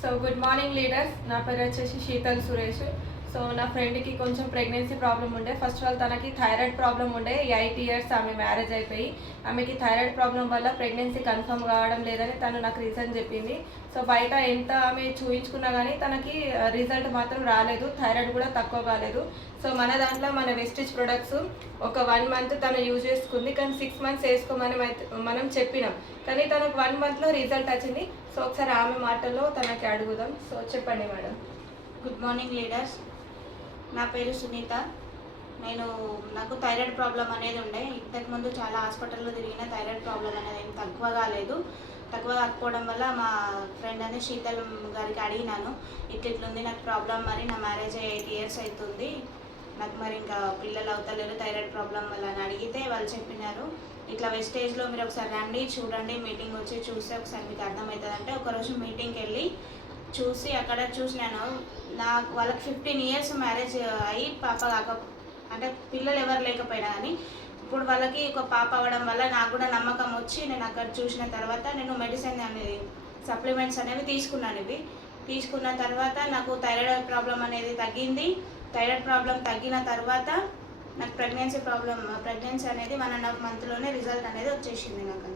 So good morning leaders. నా పేరు వచ్చేసి శీతల్ సురేష్. సో నా ఫ్రెండ్కి కొంచెం ప్రెగ్నెన్సీ ప్రాబ్లం ఉండే. ఫస్ట్ ఆఫ్ ఆల్ తనకి థైరాయిడ్ ప్రాబ్లం ఉండే. 8 ఇయర్స్ ఆమె మ్యారేజ్ అయిపోయి ఆమెకి థైరాయిడ్ ప్రాబ్లం వల్ల ప్రెగ్నెన్సీ కన్ఫర్మ్ కావడం లేదని తను నాకు రీజన్ చెప్పింది. సో బయట ఎంత ఆమె చూయించుకున్నా కానీ తనకి రిజల్ట్ మాత్రం రాలేదు. థైరాయిడ్ కూడా తక్కువ కాలేదు. సో మన దాంట్లో మన వెస్టిజ్ ప్రొడక్ట్స్ ఒక 1 మంత్ తను యూజ్ చేసుకుంది, కానీ 6 మంత్స్ వేసుకోమని మనం చెప్పినాం, కానీ తనకు 1 మంత్లో రిజల్ట్ వచ్చింది. సో ఒకసారి ఆమె మాటల్లో తనకి అడుగుదాం. సో చెప్పండి మేడం. Good morning leaders. నా పేరు సునీత. నాకు థైరాయిడ్ ప్రాబ్లం అనేది ఉండే. ఇంతకుముందు చాలా హాస్పిటల్లో తిరిగిన థైరాయిడ్ ప్రాబ్లం అనేది ఏం తక్కువ కాకపోవడం వల్ల మా ఫ్రెండ్ అనేది శీతల్ గారికి అడిగినాను, ఇట్లుంది నాకు ప్రాబ్లం, మరి నా మ్యారేజ్ 8 ఇయర్స్ అవుతుంది, నాకు మరి ఇంకా పిల్లలు అవుతలేరు థైరాయిడ్ ప్రాబ్లం వల్ల అని అడిగితే వాళ్ళు చెప్పినారు, ఇట్లా వెస్టేజ్లో మీరు ఒకసారి రండి, చూడండి, మీటింగ్ వచ్చి చూస్తే ఒకసారి మీకు అర్థమవుతుంది అంటే ఒకరోజు మీటింగ్కి వెళ్ళి చూసి అక్కడ చూసినాను. వాళ్ళకి 15 ఇయర్స్ మ్యారేజ్ అయ్యి పాప అంటే పిల్లలు ఎవరు లేకపోయినా కానీ ఇప్పుడు వాళ్ళకి ఒక పాప అవ్వడం వల్ల నాకు కూడా నమ్మకం వచ్చి నేను అక్కడ చూసిన తర్వాత నేను మెడిసిన్ అనేది సప్లిమెంట్స్ అనేవి తీసుకున్న తర్వాత నాకు థైరాయిడ్ ప్రాబ్లం అనేది తగ్గింది. థైరాయిడ్ ప్రాబ్లం తగ్గిన తర్వాత నాకు ప్రెగ్నెన్సీ అనేది 1.5 మంత్లోనే రిజల్ట్ అనేది వచ్చేసింది నాకు.